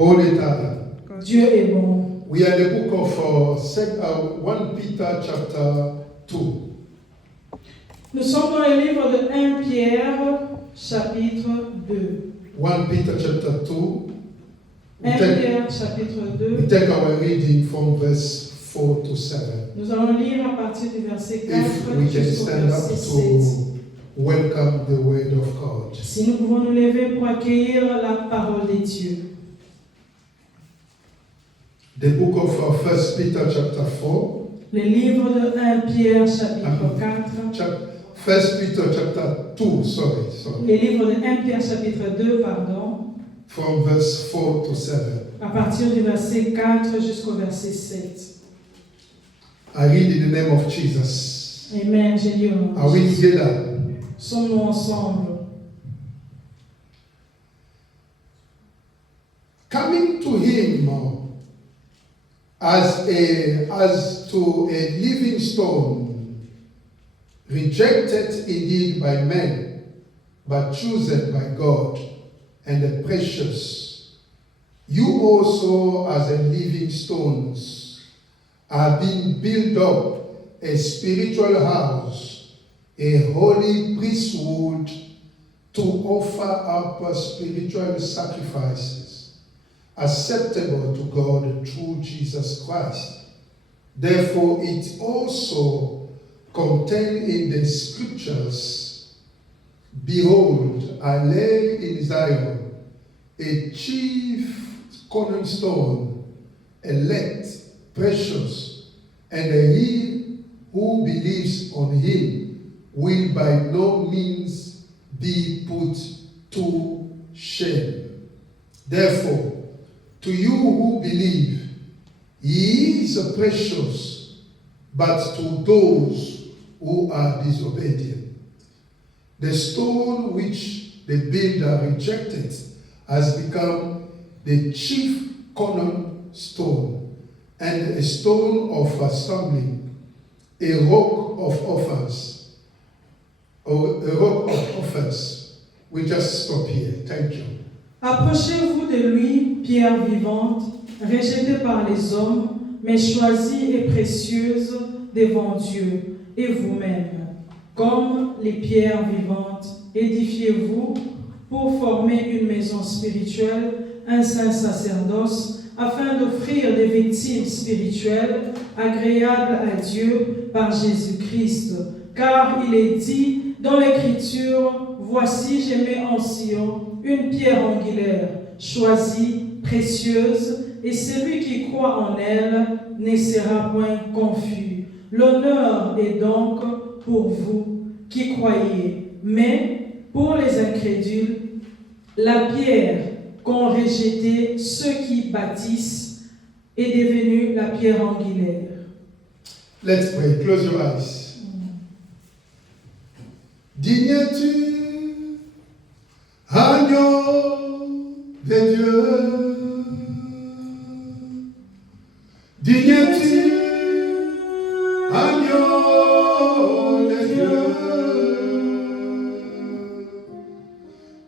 all the time. Dieu est bon. We are in the book of 1 Peter chapter 2. Nous sommes dans le livre de 1 Pierre, chapitre 2. 1 Peter chapter 2. 1 Pierre, chapitre We 2. take our reading from verse 4 to 7. Nous allons lire à partir du verset 4 If we can jusqu'au stand up verset 7. to welcome the word of God. Si nous pouvons nous lever pour accueillir la parole de Dieu. The book of 1 Peter chapter 4. Le livre de 1 Pierre, chapitre 4. 1 Peter chapter 2, sorry. Le livre de 1 Pierre, chapitre 2, pardon. From verse 4 to 7. À partir du verset 4 jusqu'au verset 7. I read in the name of Jesus. Amen. J'ai lu au nom Are de we Jésus. together? Sommes-nous ensemble? Coming to him as to a living stone, rejected indeed by men, but chosen by God, and precious. You also, as a living stones, are being built up a spiritual house, a holy priesthood, to offer up spiritual sacrifices acceptable to God through Jesus Christ. Therefore, it also contained in the scriptures, behold, I lay in Zion a chief cornerstone, elect, precious, and he who believes on him will by no means be put to shame. Therefore, to you who believe, he is precious, but to those who are disobedient, the stone which the builder rejected has become the chief cornerstone, and a stone of stumbling, a rock of offense, or a rock of offense. We just stop here. Thank you. Approchez-vous de lui, pierre vivante, rejetée par les hommes, mais choisie et précieuse devant Dieu et vous-même. Comme les pierres vivantes, édifiez-vous pour former une maison spirituelle, un saint sacerdoce, afin d'offrir des victimes spirituelles agréables à Dieu par Jésus-Christ. Car il est dit dans l'Écriture, « Voici, je mets en Sion une pierre angulaire, choisie, précieuse, et celui qui croit en elle ne sera point confus. L'honneur est donc pour vous qui croyez, mais pour les incrédules, la pierre qu'ont rejetée ceux qui bâtissent est devenue la pierre angulaire. » Let's pray. Close your eyes. Digne-tu, agneau de Dieu, digne-tu, agneau de Dieu,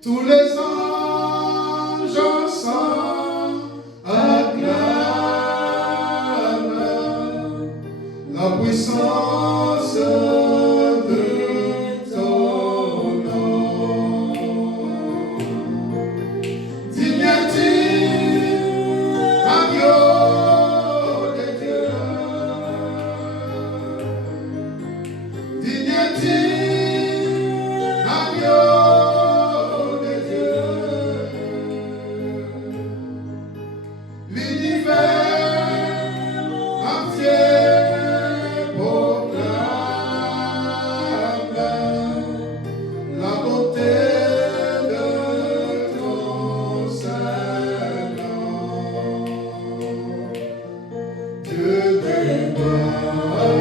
tous les anges acclament la puissance de ton nom. Digne-tu, agneau de Dieu, digne-tu, agneau de Dieu, l'univers entier proclame la beauté de ton saint nom. Dieu des gloires,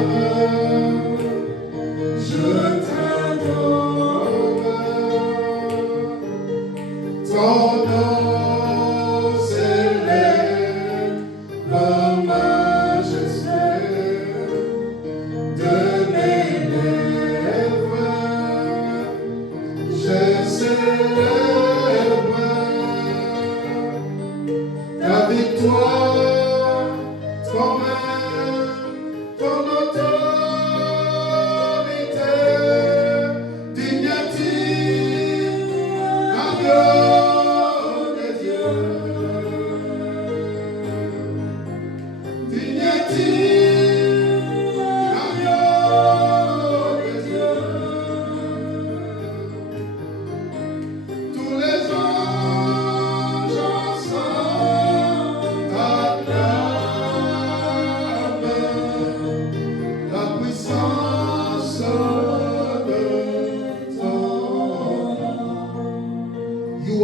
je t'adore. Ton nom s'élève, la majesté de mes lèvres. Je célèbre ta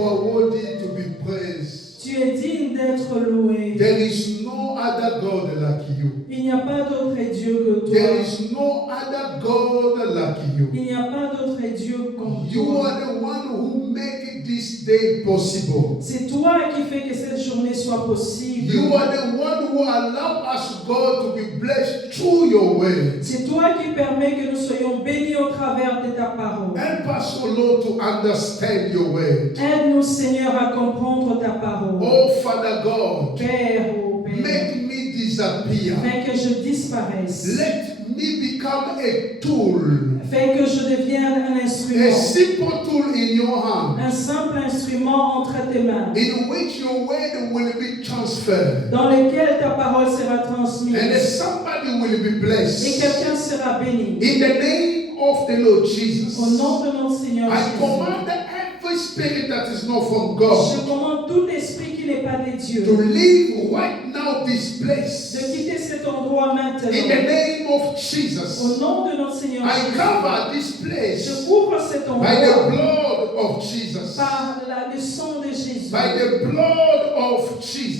are worthy to be praised. Tu es digne d'être loué. There is no other God like you. Il n'y a pas d'autre Dieu que There toi. is no other God like you. Il n'y a pas d'autre Dieu comme You toi. are the one who make this day possible. C'est toi qui fais que cette journée soit possible. You are the one who allow us, God, to be blessed through your word. C'est toi qui permets que nous soyons bénis au travers de ta parole. Help us, O Lord, to understand your word. Aide-nous, Seigneur, à comprendre ta parole. Oh, Father God, Père, oh Père, make me disappear. fais que je disparaisse. Let me become a tool, Fais que je devienne un a instrument. simple tool in your hand, Un simple instrument entre tes mains, in which your word will be transferred. dans lequel ta parole sera And transmise. somebody will be Et blessed. quelqu'un sera béni. In the name of the Lord Au Jesus, nom de notre Seigneur I Jésus. command every spirit that is not from God Je commande tout esprit qui n'est pas de Dieu to leave right now this de place. quitter cet endroit In the maintenant. name of Au Jesus, nom de notre Seigneur I Jésus, cover this je place couvre cet by the endroit blood of Jesus. par le sang de Jésus. By the blood of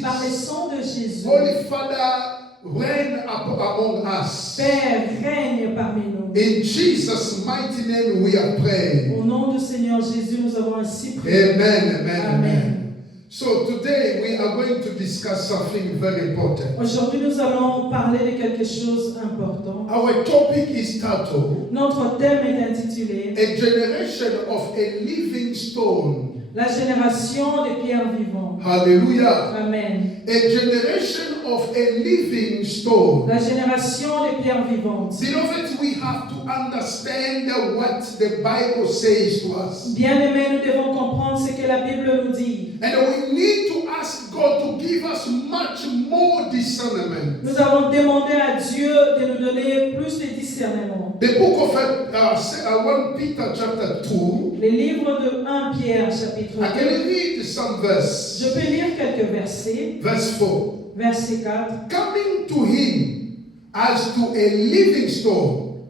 Par le Jesus. sang de Jésus. Holy Father, reign among us. Père, règne parmi nous. In Jesus' mighty name we are praying. Au nom du Seigneur Jésus, nous avons ainsi prié. Amen, amen, Amen. amen. So today we are going to discuss something very important. Aujourd'hui, nous allons parler de quelque chose d'important. Our topic is titled, Notre thème est intitulé A Generation of a Living Stone. La génération des pierres vivantes. Hallelujah. Amen. A generation of a living stone. La génération des pierres vivantes. Beloved, we have to understand what the Bible says to us. Bien-aimés, nous devons comprendre ce que la Bible nous dit. And we need to ask God to give us much more discernment. Nous avons demandé à Dieu de nous donner plus de discernement. The book of 1 Peter chapter 2, Les livres de 1 Pierre chapitre I can 2. read some verse. Je peux lire quelques versets. Verse 4. Verset 4. Coming to him as to a living stone,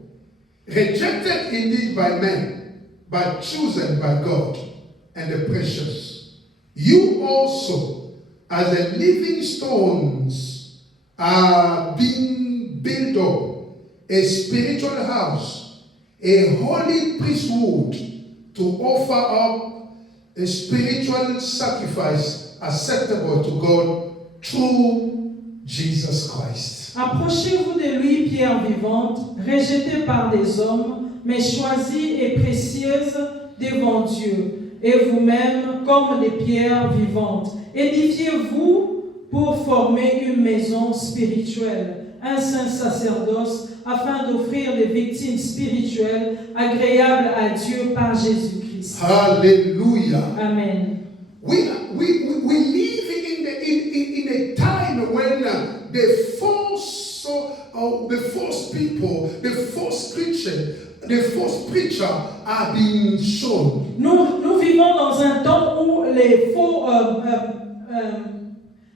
rejected indeed by men, but chosen by God and the precious. You also, as a living stones, are being built up, a spiritual house, a holy priesthood, to offer up a spiritual sacrifice acceptable to God through Jesus Christ. Approchez-vous de lui, pierre vivante, rejetée par des hommes, mais choisie et précieuse devant Dieu, et vous-même comme des pierres vivantes. Édifiez-vous pour former une maison spirituelle, un saint sacerdoce, afin d'offrir des victimes spirituelles agréables à Dieu par Jésus-Christ. Hallelujah. Amen. We live in a time when the false people, the false Christian, the false preacher are being shown. Nous vivons dans un temps où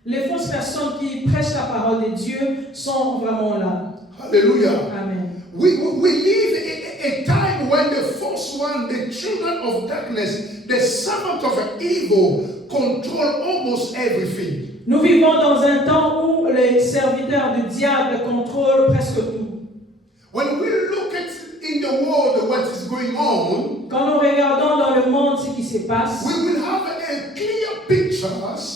les fausses personnes qui prêchent la parole de Dieu sont vraiment là. Hallelujah. Amen. We live in a time when the false one, the children of darkness, the servant of evil, control almost everything. Nous vivons dans un temps où les serviteurs du diable contrôlent presque tout. When we look at in the world what is going on, Quand nous regardons dans le monde ce qui se passe, we will have a clear picture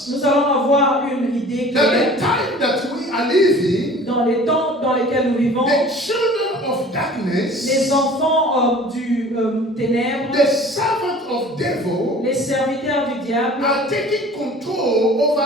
nous allons avoir une idée that claire the time that we are living, dans les temps dans lesquels nous vivons. the children of darkness, Les enfants du ténèbre, the servant of devil, les serviteurs du diable are taking control over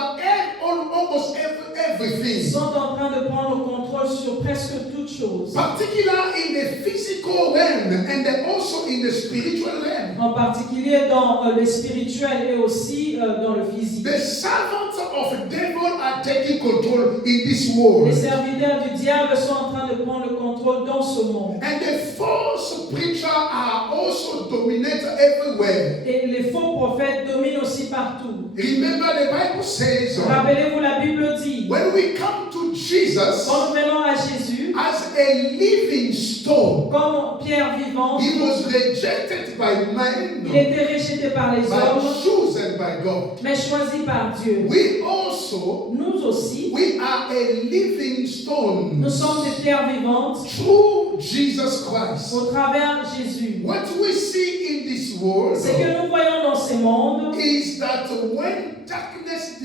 almost everything, sont en train de prendre le contrôle sur presque toutes choses. particularly in the physical realm and then also in the spiritual realm. En particulier dans le spirituel et aussi dans le physique. The servants of devil are taking control in this Les world. serviteurs du diable sont en train de prendre le contrôle dans ce monde. And the false preachers are also dominate everywhere. Et les faux prophètes dominent aussi partout. Remember the Bible says, Rappelez-vous, la Bible dit, when we come to Jesus quand nous venons à Jésus, as a living stone, comme pierre vivante, he was rejected by men, Il était rejeté par les but hommes, chosen by God. mais choisi par Dieu. We also, Nous aussi, we are a living stone nous sommes des terres vivantes through Jesus Christ. au travers Jésus. What we see in this world Ce que nous voyons dans ce monde, is that when darkness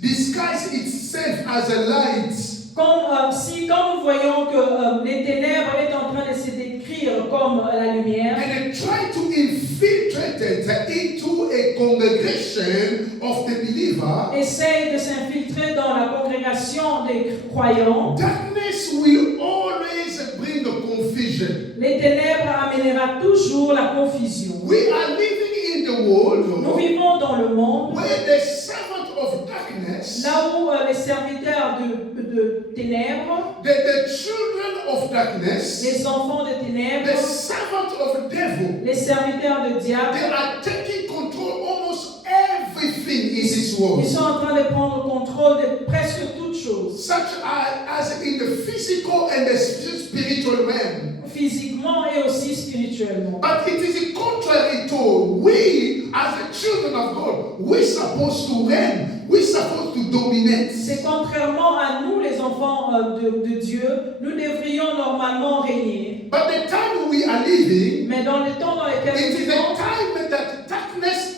disguise itself as a light, quand nous voyons que les ténèbres est en train de se décrire comme la lumière, and try to infiltrate it into a congregation of the believer, essaye de s'infiltrer dans la congrégation des croyants, darkness will always bring confusion. les ténèbres amènera toujours la confusion. We are living in the world Nous vivons dans le monde where the servant of darkness, là où les serviteurs de ténèbres, the children of darkness, les enfants de the ténèbres, servant of devil, les serviteurs de they diable, are taking control almost everything in this world, ils sont en train de prendre le contrôle de presque toutes choses, such as in the physical and the spiritual realm. physiquement et aussi spirituellement. But it is contrary to we as the children of God, we're supposed to reign, we're supposed to dominate. C'est contrairement à nous, les enfants de Dieu, nous devrions normalement régner. But the time we are living, Mais dans le temps dans lequel it nous is a vivons, time that darkness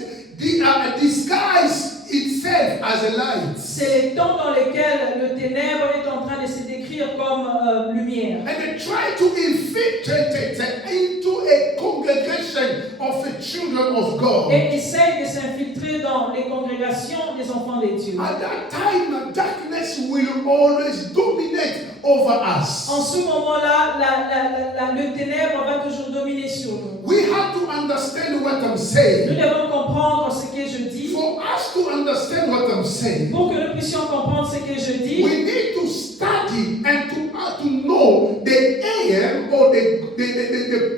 disguise itself as a light. c'est le temps dans lequel le ténèbre est en train de se décrire comme lumière. And they try to infiltrate it into a congregation of the children of God. Et essaye de s'infiltrer dans les congrégations des enfants de Dieu. At that time, darkness will always dominate over us. En ce moment-là, le ténèbre va toujours dominer sur nous. We have to understand what I'm Nous saying. devons comprendre ce que je dis. For us to understand what I'm saying, Pour que nous puissions comprendre ce que je dis, we need to study and to know the aim or the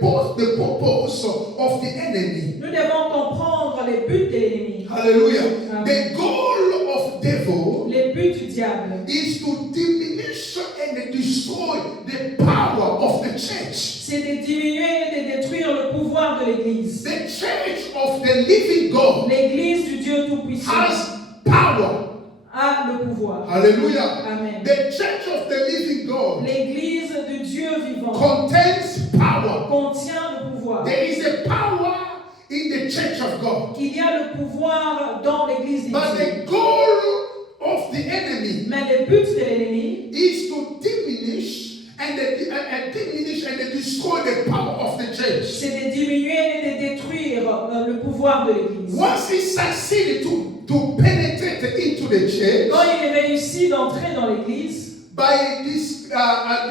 purpose of the enemy. nous devons comprendre les buts de l'ennemi. Hallelujah. Amen. The goal of devil Les buts du diable, is to diminish and destroy the power of the church. c'est de diminuer et de détruire le pouvoir de l'Église. The church of the living God L'Église du Dieu Tout-Puissant has power. a le pouvoir. Hallelujah. Amen. The church of the living God L'Église de Dieu vivant contains power. contient le pouvoir. There is a power in the church of God. Il y a le pouvoir dans l'Église de But Dieu. the goal of the enemy Mais le but de l'ennemi, is to diminish and destroy the power of the church. c'est de diminuer et de détruire le pouvoir de l'Église. Once he succeeded to penetrate into the church Quand il réussit d'entrer dans l'Église, by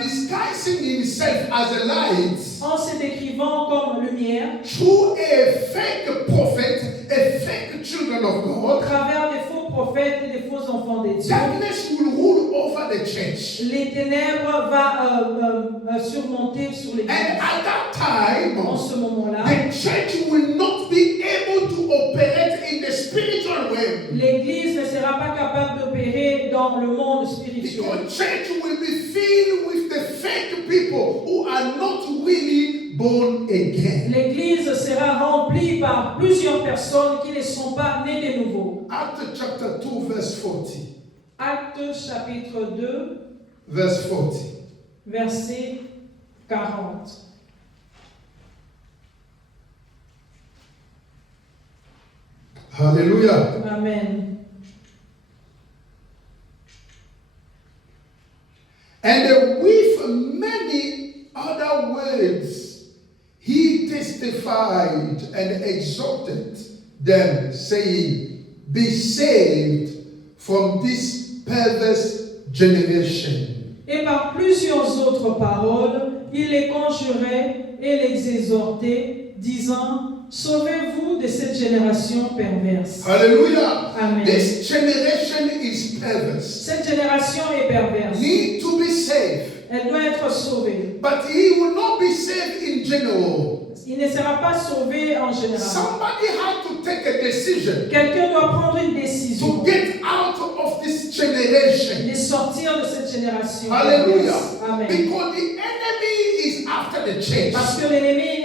disguising himself as a light en se décrivant comme lumière, through a fake prophet, a fake children of au God, travers des faux prophètes et des faux enfants de Dieu, darkness will rule over the church. les ténèbres vont surmonter sur l'Église. And at that time, En ce moment-là, the church will not be able to operate in the spiritual realm. l'Église ne sera pas capable d'opérer dans le monde spirituel. Because church will be filled with the fake people who are not really born again. L'Église sera remplie par plusieurs personnes qui ne sont pas nées de nouveau. Acts chapter 2 verse 40. Actes chapitre 2, Verse 40. verset 40. Hallelujah. Amen. And with many other words, he testified and exhorted them, saying, Be saved from this perverse generation. Et par plusieurs autres paroles, il les conjurait et les exhortait, disant, Sauvez-vous de cette génération perverse. Hallelujah. Amen. This generation is perverse. Cette génération est perverse. Need to be saved. Elle doit être sauvée. But he will not be saved in general. Il ne sera pas sauvé en général. Somebody had to take a decision Quelqu'un doit prendre une décision to get out of this generation. de sortir de cette génération. Hallelujah. Amen. Because the enemy is after the church. Parce que l'ennemi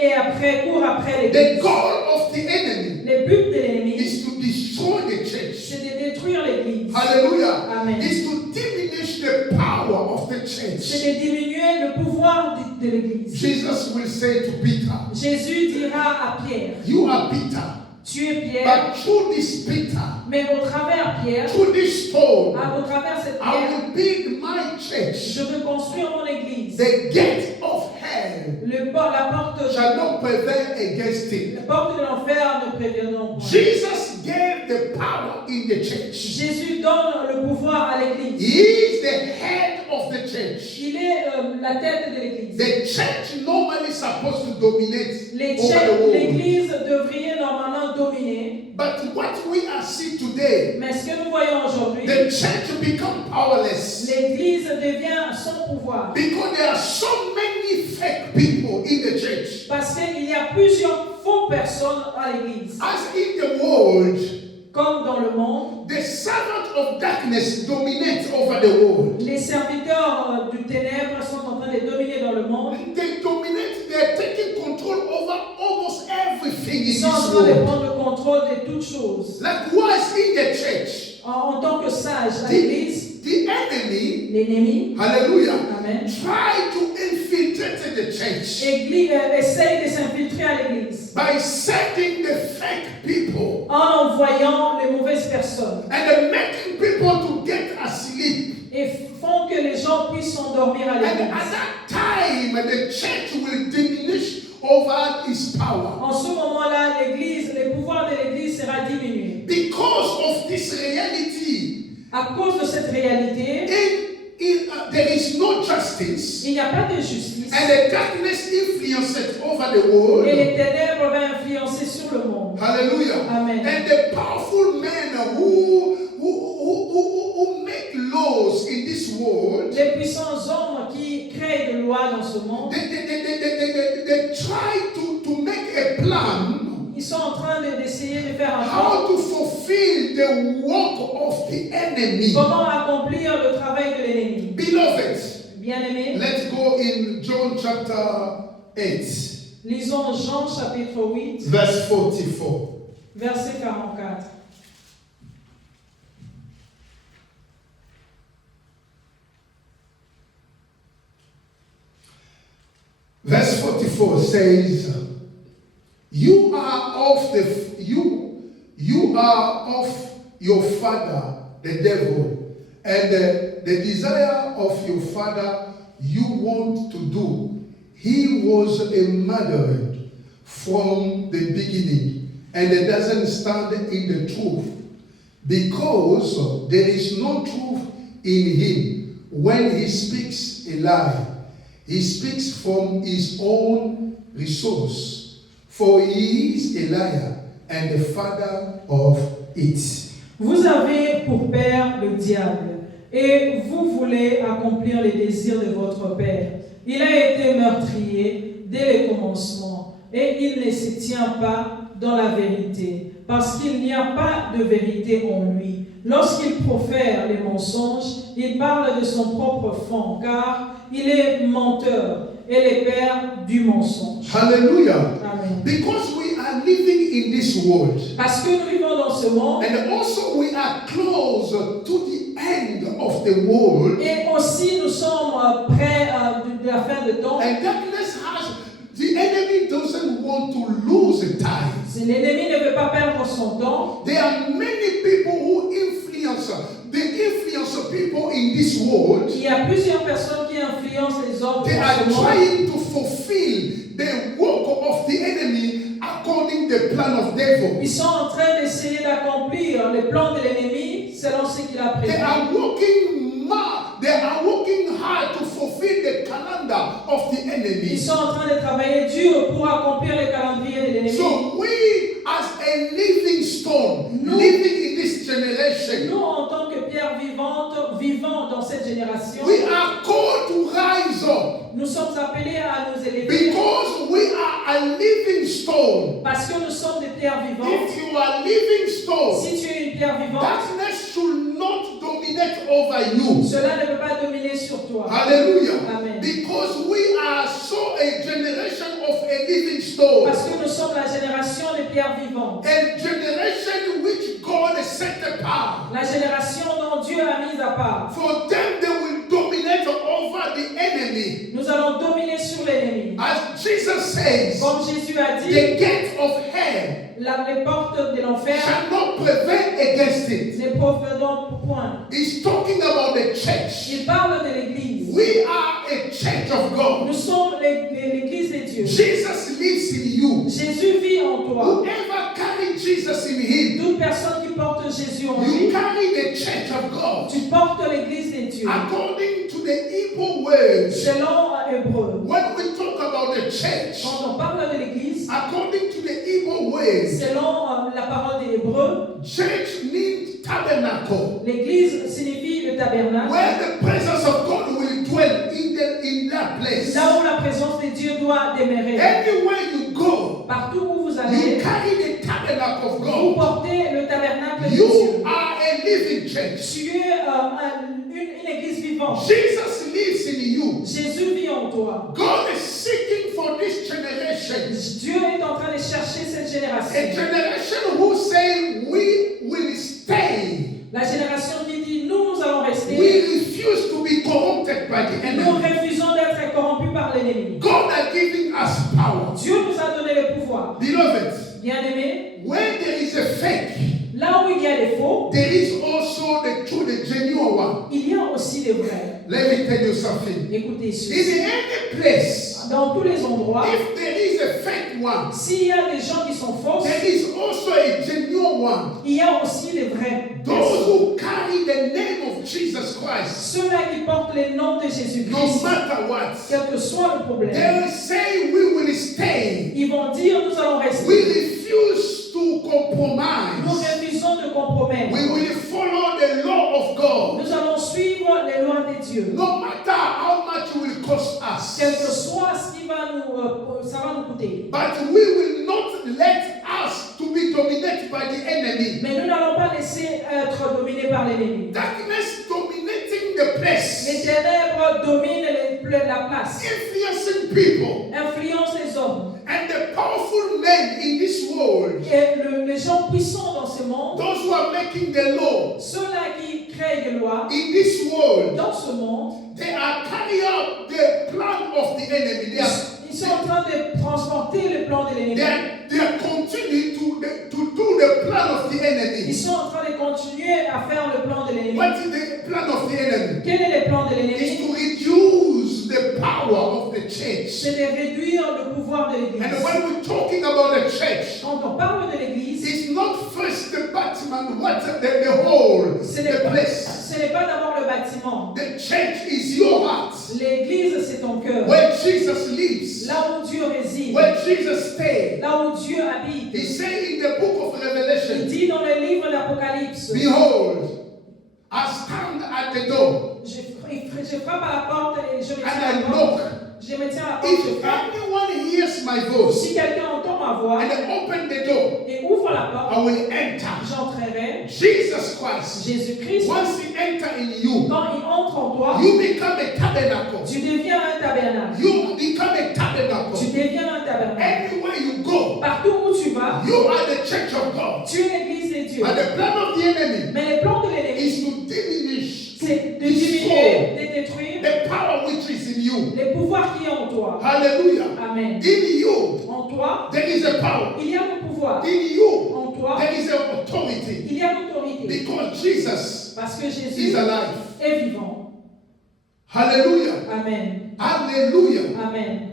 court après The l'église. goal of the enemy Le but de l'ennemi, is to destroy the church. c'est de détruire l'église. Hallelujah. Amen. Is to diminish the power of the church. C'est de diminuer le pouvoir de l'église. Jesus will say to Peter, Jésus dira à Pierre, you are Peter, tu es Pierre, but through this Peter, mais au travers Pierre, through this stone, au travers cette I pierre, will build my church. je veux construire mon église. The gate of hell La porte shall not prevail against it. La porte de l'enfer ne préviendront point. Jesus gave the power in the church. Jésus donne le pouvoir à l'église. He is the head of the church. Il est la tête de l'église. The church normally supposed to dominate over the world. L'église devrait normalement dominer. But what we are seeing today, Mais ce que nous voyons aujourd'hui, the church become powerless l'église devient sans pouvoir. because there are so many fake people in the church. Parce qu'il y a plusieurs fausses personnes à l'église. As in the world, Comme dans le monde, the servant of darkness dominates over the world. les serviteurs du ténèbre sont en train de dominer dans le monde. They dominate, they're taking control over almost everything Ils in sont en this train de world. prendre le contrôle de toutes choses. Likewise in the church, En tant que sage à l'église, the enemy, l'ennemi, hallelujah, amen, try to infiltrate the church essaye de s'infiltrer à l'église by sending the fake people en envoyant les mauvaises personnes and then making people to get asleep. et font que les gens puissent s'endormir à And at l'église. that time, the church will diminish over its power. En ce moment-là, l'église, le pouvoir de l'église sera diminué. Because of this reality, À cause de cette réalité, there is no justice, il n'y a pas de justice and the darkness influences over the world. et les ténèbres vont influencer sur le monde. Hallelujah. Amen. And the powerful men who make laws in this world, Les puissants hommes qui créent des lois dans ce monde, they try to make a plan ils sont en train d'essayer de faire un how plan. to fulfill the work of the enemy. Comment accomplir le travail de l'ennemi? Beloved, Bien-aimés, let's go in John chapter 8, lisons Jean chapitre 8, verse 44. verset 44. Verse 44 says, You are of your father, the devil, and the desire of your father you want to do. He was a murderer from the beginning, and it doesn't stand in the truth, because there is no truth in him. When he speaks a lie, he speaks from his own resource, for he is a liar and the father of it. Vous avez pour père le diable, et vous voulez accomplir les désirs de votre père. Il a été meurtrier dès le commencement, et il ne se tient pas dans la vérité, parce qu'il n'y a pas de vérité en lui. Lorsqu'il profère les mensonges, il parle de son propre fond, car il est menteur et le père du mensonge. Hallelujah. Amen. Because we are living in this world, Parce que nous vivons dans ce monde, and also we are close to the end of the world, et aussi nous sommes près de la fin de temps. and darkness the enemy doesn't want to lose time. Si l'ennemi ne veut pas perdre son temps, There are many people who influence people in this world. il y a plusieurs personnes qui influencent les hommes They dans are ce monde. trying to fulfill the work of the enemy according to the plan of devil. Ils sont en train d'essayer d'accomplir les plans de l'ennemi selon ce qu'il a They prévu. are working hard to fulfill the calendar of the Ils enemy. sont en train de travailler dur pour accomplir le calendrier de l'ennemi. So we, as a living stone, Nous- living in this generation, Nous, en tant que pierre vivante, vivant dans cette génération, we are called to rise up nous sommes appelés à nous élever because we are a living stone. parce que nous sommes des pierres vivantes. If you are living stone, Si tu es une pierre vivante, darkness should not dominate dominate over you. Cela ne peut pas dominer sur toi. Hallelujah. Amen. Because we are so a generation of a living stone. Parce que nous sommes la génération des pierres vivantes. A generation which God has set apart. La génération dont Dieu a mis à part. For them, they will dominate over the enemy. Nous allons dominer sur l'ennemi. As Jesus says, Comme Jésus a dit, the gate of hell les portes de l'enfer shall not prevail against it. ne prévaudront point. He's talking about the church. Il parle de l'Église. We are a church of God. Nous sommes l'Église de Dieu. Jesus lives in you. Jésus vit en toi. Whoever carries Jesus in him, Toute personne qui porte Jésus en lui, you carry the church of God. tu portes l'Église de Dieu. According to the Hebrew words, Selon Hébreu. when we talk about the church, Quand on parle de l'Église, according to the Hebrew words, selon la parole des Hébreux, church means tabernacle, l'Église signifie le tabernacle. where the presence of God will dwell in that place. Là où la présence de Dieu doit demeurer. Anywhere you go, Partout où vous you allez, carry the tabernacle of vous God. portez le tabernacle de You Dieu. are a living church. Tu es une église vivante. Jesus lives in you. Jésus vit en toi. God is seeking for this generation. Dieu est en train de chercher cette A génération. generation who say we will stay. La génération qui dit nous allons We rester. refuse to be corrupted by the Nous enemy. refusons d'être corrompus par l'ennemi. God has given us power. Dieu nous a donné le pouvoir. Beloved, Bien-aimés, where there is a fake, là où il y a des faux, there is also the true, the genuine one. il y a aussi des vrais. Let me tell you something. Écoutez ceci. In any place, Dans tous les endroits, if there is a fake one, s'il y a des gens qui sont fausses, there is also a genuine one. il y a aussi des vrais. Those who carry the name of Jesus Christ, Ceux-là qui portent le nom de no Jésus-Christ, matter what, quel que soit le they problème, will say we will stay. ils vont dire nous allons We rester. refuse to Nous compromise. refusons de compromettre. We will follow the law of God. Nous allons suivre les lois de Dieu. No matter how much it will cost Quel que us. soit ce qui va ça va nous coûter. But we will not let us to be dominated by the enemy. Mais nous n'allons pas laisser être dominés par l'ennemi. Darkness dominating the Les place, ténèbres dominent la place, influencing people. influencent les hommes. And the powerful men in this world, Et les gens puissants dans ce monde, those who are making the law ceux-là qui créent des lois in this world, dans ce monde, they are carrying out the plan of the enemy. ils sont en train de transporter le plan de l'ennemi. They are continuing to do the plan of the Ils enemy. sont en train de continuer à faire le plan de l'ennemi. What is the plan of the enemy? Quel est le plan de Is l'ennemi? to reduce the power of the church. C'est de réduire le pouvoir de And l'église. when we're talking about the church, Quand on parle de l'église, it's not first the bâtiment, what the whole, ce n'est the pas, place. ce n'est pas d'abord le bâtiment. The church is your heart, L'église, c'est ton cœur. where Jesus lives, Là où Dieu réside. where Jesus stays. Là où Dieu habite. He said in the book of Il Revelation, dit dans le livre d'Apocalypse, behold, I stand at the door je frappe à la porte et je me tiens and à I la porte. knock. Je me tiens à la porte, je If frappe. anyone hears my voice Si quelqu'un entend ma voix and open the door, et ouvre la porte, I will enter. j'entrerai. Jesus Christ, Jésus-Christ, once he enter in you, quand il entre en toi, you become a tabernacle. tu deviens un tabernacle. You become a Tu tabernacle. deviens un tabernacle. Anywhere you go, Partout où tu vas, you are the church of God. tu es l'église de Dieu. But the plan of the enemy Mais le plan de l'ennemi, is to diminish, c'est de destroy diminuer, de détruire the power which is in you. les pouvoirs qui est en toi. Hallelujah. Amen. In you, En toi, there is a power. il y a le pouvoir. In you, En toi, there is an authority. il y a l'autorité. Because Jesus Parce que is Jésus alive. est vivant. Hallelujah. Amen. Hallelujah. Amen.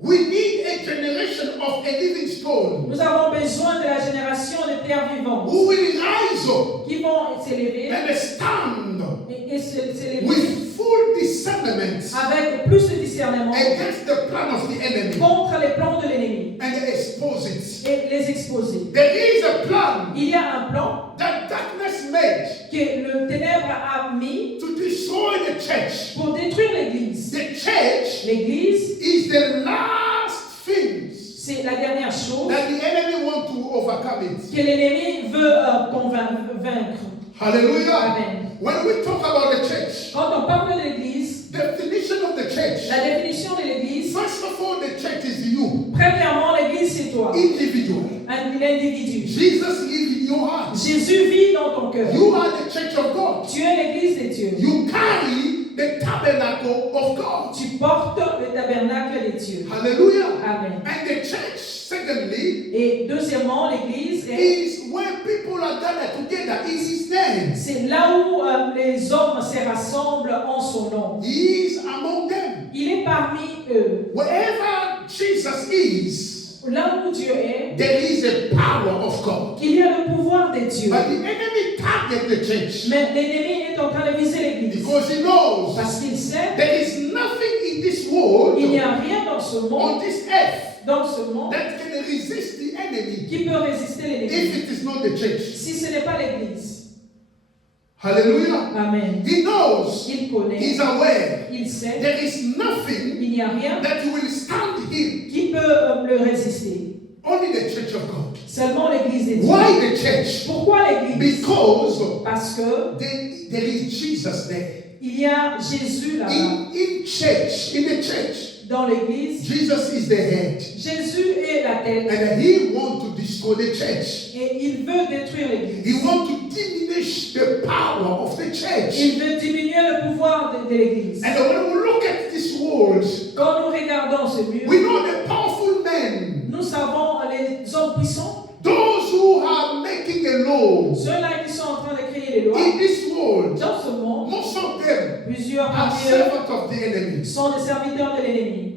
We need a generation of a living stone Nous avons besoin de la génération de pierres vivantes who will rise up qui vont s'élever and stand et s'élever with full discernment avec plus de discernement against the plan of the enemy contre les plans de l'ennemi and expose it. et les exposer. There is a plan Il y a un plan that darkness made que le ténèbre a mis to destroy the church. pour détruire l'église. The church L'église, is the last thing c'est la dernière chose that the enemy wants to overcome it. que l'ennemi veut vaincre. Hallelujah. Amen. When we talk about the church, Quand on parle de l'Église, definition of the church, la définition de l'Église, first of all, the church is you, premièrement, l'Église, c'est toi, individual. un individu. Jesus lives in your heart. Jésus vit dans ton cœur. You are the church of God. Tu es l'Église de Dieu. You carry the tabernacle of God. Tu portes le tabernacle de Dieu. Hallelujah. Amen. And the church, secondly, Et deuxièmement, l'Église, is where people are gathered together in His name. c'est là où les hommes se rassemblent en son nom. He is among them. Il est parmi eux. Wherever Jesus is, Là où Dieu est, there is a power of God. il y a le pouvoir de Dieu. But the enemy targets the church Mais l'ennemi est en train de viser l'Église. because he knows Parce qu'il sait there is nothing in this world, qu'il n'y a rien dans ce on monde, this earth, that can resist the enemy qui peut résister l'ennemi. if it is not the church. Si ce n'est pas l'Église. Hallelujah. Amen. He knows, Il connaît, he's aware, il sait, there is nothing il n'y a rien that will stand him. qui peut le résister. Only the church of God. Seulement l'Église de Dieu. Why the church? Pourquoi l'Église? Because Parce que there is Jesus there. il y a Jésus là-bas. In church, in the church, Dans l'Église, Jesus is the head. Jésus est la tête. And he wants to destroy the church. Et il veut détruire He l'Église. wants to diminish the power of the church. Il veut diminuer le pouvoir de l'Église. And when we look at this world, Quand nous regardons ce mur, we know the powerful men, nous savons les hommes puissants, those who are making a law ceux-là qui sont en train de créer les lois. in this world. Dans ce monde, Most of them plusieurs are parmi eux servants of the enemy. sont des serviteurs de l'ennemi.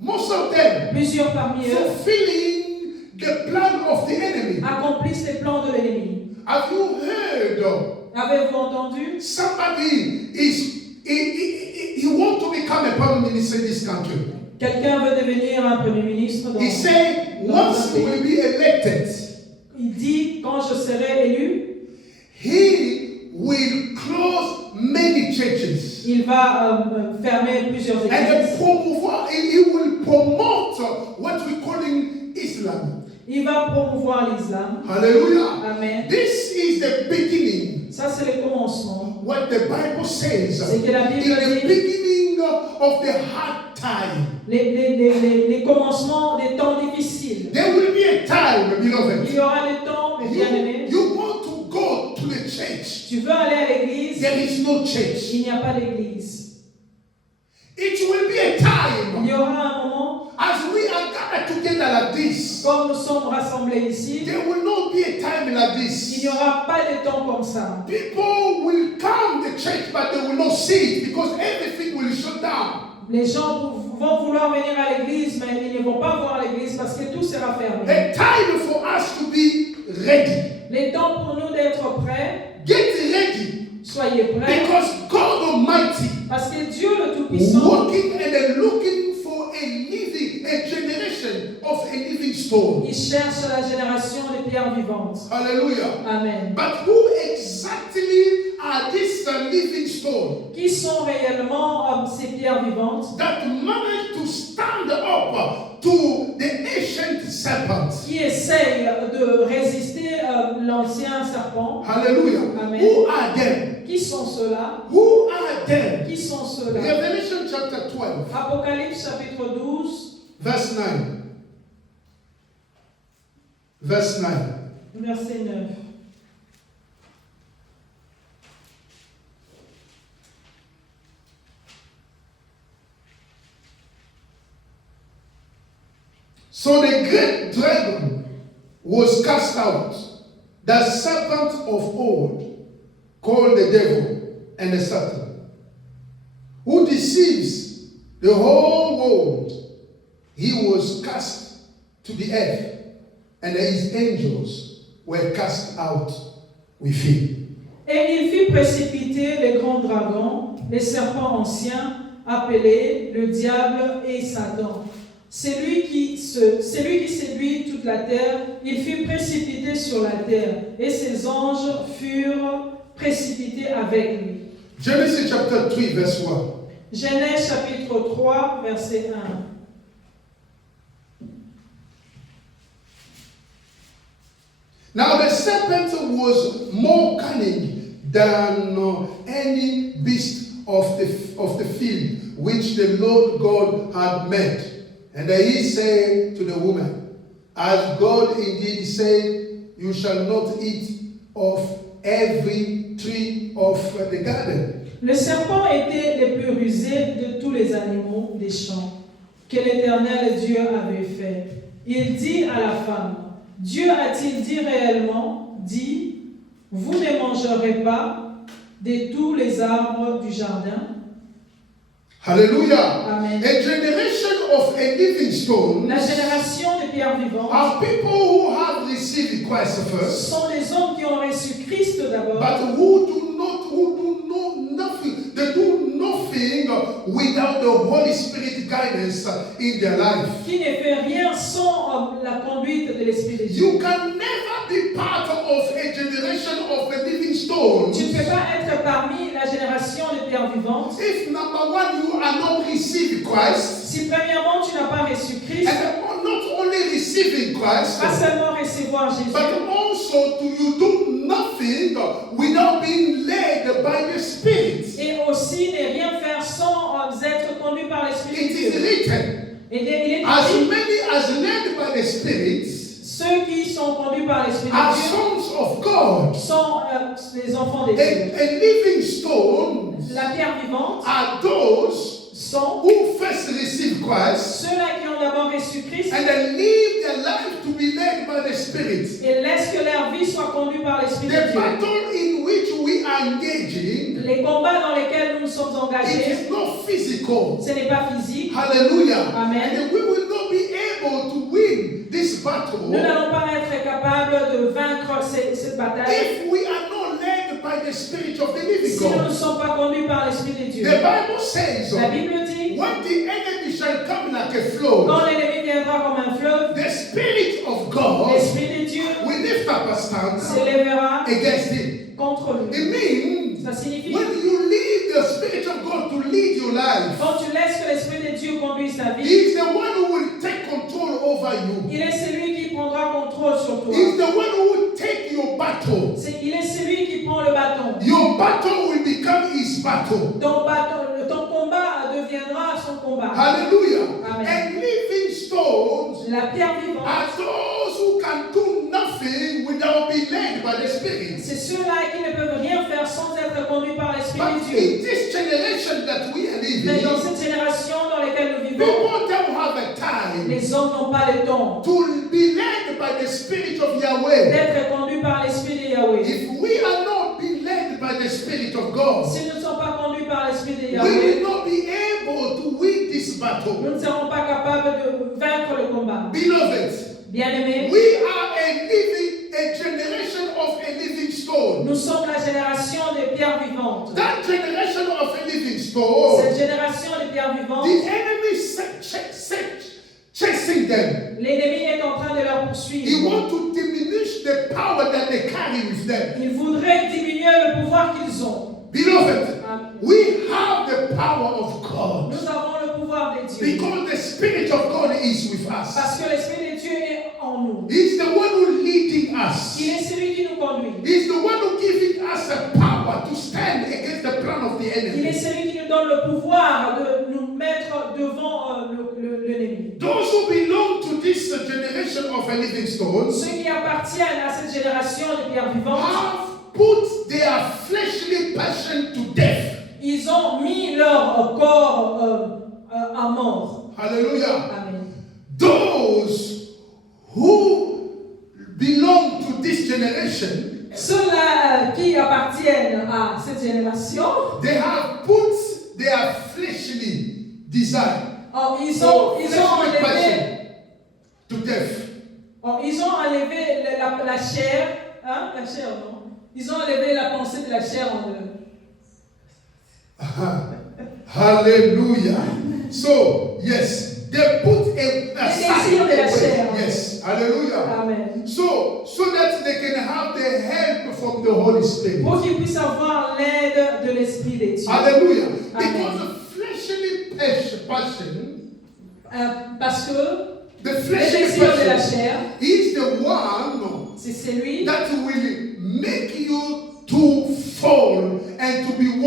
Most of them Plusieurs parmi eux fulfilling the plan of the enemy. accomplissent les plans de l'ennemi. Have you heard of Avez-vous entendu? somebody he wants to become a prime minister in this country? Quelqu'un veut devenir un premier ministre. He said once he will be elected, Il dit, quand je serai élu, he will close many churches il va fermer plusieurs and églises. he will promote what we calling Islam. Il va promouvoir l'islam. Hallelujah. Amen. This is the beginning. Ça, c'est le commencement. What the Bible says. C'est que la In Bible the dit beginning of the hard time. les commencements des temps difficiles. There will be a time, Il beloved. y aura des temps, mes bien-aimés. You want to go to the church. Tu veux aller à l'église, There is no church. il n'y a pas d'église. It will be a Il time y aura un moment, as we are gathered together like this. comme nous sommes rassemblés ici, There will not be a time like il this. n'y aura pas de temps comme ça. People will come to church, but they will not see it because everything will shut down. Les gens vont vouloir venir à l'église, mais ils ne vont pas voir l'église parce que tout sera fermé. A time for us to be ready. Les temps pour nous d'être prêts, Get ready. soyez prêts, Because God Almighty parce que Dieu le Tout-Puissant, walking and then looking for a generation of a living stone. il cherche la génération des pierres vivantes. Hallelujah. Amen. But who exactly are these living stones Qui sont réellement ces pierres vivantes that manage to stand up to the ancient serpent? qui essayent de résister l'ancien serpent? Hallelujah. Amen. Who are them? Qui sont ceux-là? Who are them? Qui sont ceux-là? Revelation chapter 12, Apocalypse chapitre 12, verse 9. Verse 9. verset 9. So the great dragon was cast out, the serpent of old, called the devil and the Satan, who deceives the whole world. He was cast to the earth, and his angels were cast out with him. Et il fit précipiter les grands dragons, les serpents anciens, appelés le diable et Satan. C'est lui qui séduit toute la terre. Il fut précipité sur la terre, et ses anges furent précipités avec lui. Genesis chapter 3, verse 1. Genèse chapitre 3, verset 1. Now the serpent was more cunning than any beast of the field which the Lord God had made. And he said to the woman, as God indeed said, you shall not eat of every tree of the garden. Le serpent était le plus rusé de tous les animaux des champs que l'Éternel Dieu avait fait. Il dit à la femme, Dieu a-t-il dit réellement, dit, vous ne mangerez pas de tous les arbres du jardin? Hallelujah. Amen. A generation of a living stone La génération des pierres vivantes are people who have received Christ first, sont les hommes qui ont reçu Christ d'abord, but who do know nothing. They do nothing without the Holy Spirit guidance in their life. qui ne fait rien sans la conduite de l'Esprit de Dieu. You can never be part of a generation of a living stone Tu ne peux pas être parmi la génération des pierres vivantes if number one you are not receiving Christ, si premièrement tu n'as pas reçu Christ, and not only receiving Christ, pas seulement recevoir Jésus, but also you do nothing without being led by the Spirit. et aussi ne rien faire sans être conduit par l'Esprit It de is Dieu. written, Et il est as écrit, many as led by the Spirit ceux qui sont conduits par l'Esprit are de Dieu sons of God. sont les enfants de Dieu. A living stone La pierre vivante are those sont who first receive Christ ceux-là qui ont d'abord reçu Christ and then live their life to be led by the Spirit. et laissent que leur vie soit conduite par l'Esprit de The Dieu. battle in which we are engaging, Les combats dans lesquels nous nous sommes it engagés, is not physical. ce n'est pas physique. Hallelujah. Amen. And we will not be able to win this battle Nous n'allons pas être capables de vaincre cette bataille if we are not led by the Spirit of the living si nous ne God. sommes pas conduits par l'Esprit de Dieu. The Bible says, La Bible dit, when the enemy shall come like a flood, quand l'ennemi viendra comme un fleuve, the Spirit of God l'Esprit de Dieu will lift up a stance s'élèvera against him. contre lui. It means Ça signifie, when you leave the Spirit of God to lead your life, quand tu laisses que l'Esprit de Dieu conduise ta vie, He is the one who will take control over you. il est celui qui prendra contrôle sur toi. He is the one who will take your battle. Il est celui qui prend le bâton. Your battle will become His battle. Ton combat deviendra son combat. Hallelujah. Amen. And living stones La pierre vivante, are those who can do nothing without being led by the Spirit. c'est ceux-là qui ne peuvent rien faire sans être conduits par l'Esprit But de Dieu. in this generation that we are Mais dans living, cette génération dans laquelle nous vivons, people don't have a time les hommes n'ont pas le temps to be led by the Spirit of Yahweh. d'être conduits par l'Esprit de Yahweh. If we are not being led by the Spirit of God, Si nous ne sommes pas conduits par l'Esprit de we Yahweh, will not be able to win this nous battle. ne serons pas capables de vaincre le combat. Beloved, Bien-aimés, we are a generation of a living stone. nous sommes la génération des pierres vivantes. That generation of a living stone, Cette génération des pierres vivantes, the enemy is chasing them. l'ennemi est en train de leur He poursuivre. wants to diminish the power that they carry with them. Il voudrait diminuer le pouvoir qu'ils ont. Beloved, we have the power of God Nous avons le pouvoir de Dieu. because the Spirit of God is with us. Parce que l'Esprit de Dieu est en nous. He's the one who leading us. Il est celui qui nous conduit. He's the one who giving us the power to stand against the plan of the Il est enemy. celui qui nous donne le pouvoir de nous mettre devant l'ennemi. Those who belong to this generation of a living stones Ceux qui appartiennent à cette génération de pierres vivantes, have put their fleshly passion to death. ils ont mis leur corps à mort. Hallelujah. Amen. Those who belong to this generation, Ceux-là qui appartiennent à cette génération, they have put their fleshly desire, ils or ont fleshly enlevé, passion to death. ils ont enlevé la chair, hein, la chair, non? Ils ont enlevé la pensée de la chair en eux. Hallelujah. So, yes, they put aside de la chair. yes, hallelujah. Amen. So that they can have the help from the Holy Spirit. Pour qu'ils puissent avoir l'aide de l'Esprit de Dieu. Hallelujah. Amen. Because the fleshly passion, Parce que the le fleshly désir de la passion chair, is the one c'est celui that will make you to fall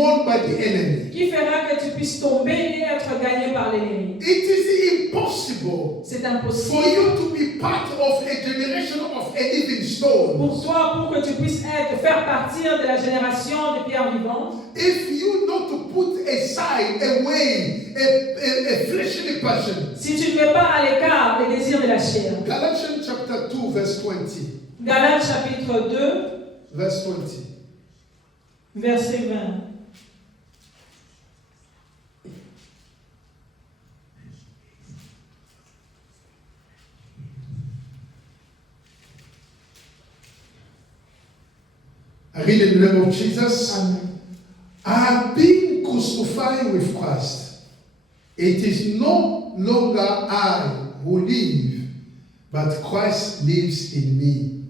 won by the enemy. Qui fera que tu puisses tomber et être gagné par l'ennemi. It is impossible C'est impossible for you to be part of a generation of a living stone pour toi, pour que tu puisses faire partir de la génération des pierres vivantes. if you not to put aside, away, a fleshly passion. Si tu ne mets pas à l'écart les désirs de la chair. Galatians chapter 2, verse 20. Galates chapitre 2, Verse 20. verset 20. I read in the name of Jesus. Amen. I have been crucified with Christ. It is no longer I who live, but Christ lives in me.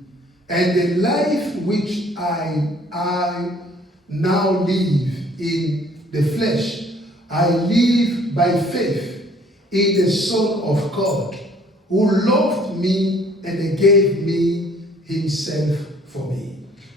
And the life which I now live in the flesh, I live by faith in the Son of God, who loved me and gave me himself for me.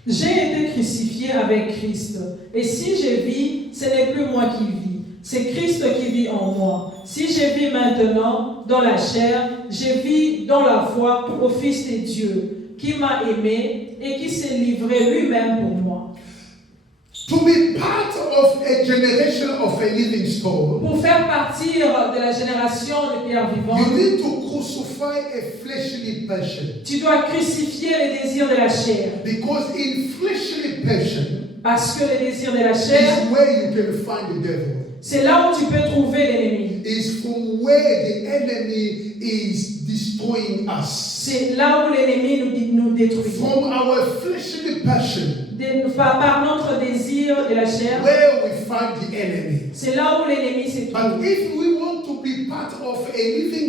J'ai été crucifié avec Christ. Et si je vis, ce n'est plus moi qui vis. C'est Christ qui vit en moi. Si je vis maintenant dans la chair, je vis dans la foi au Fils de Dieu, qui m'a aimé et qui s'est livré lui-même pour moi. To be part of a generation of a living stone, Pour faire partir de la génération des pierres you vivantes, need to crucify a fleshly passion. tu dois crucifier les désirs de la chair. Because in fleshly passion Parce que les désirs de la chair, is where you can find the devil. c'est là où tu peux trouver l'ennemi. Is from where the enemy is destroying us. C'est là où l'ennemi nous détruit. From our fleshly passion, Par notre désir de la chair, where we find the enemy. c'est là où l'ennemi se But trouve. if we want to be part of a living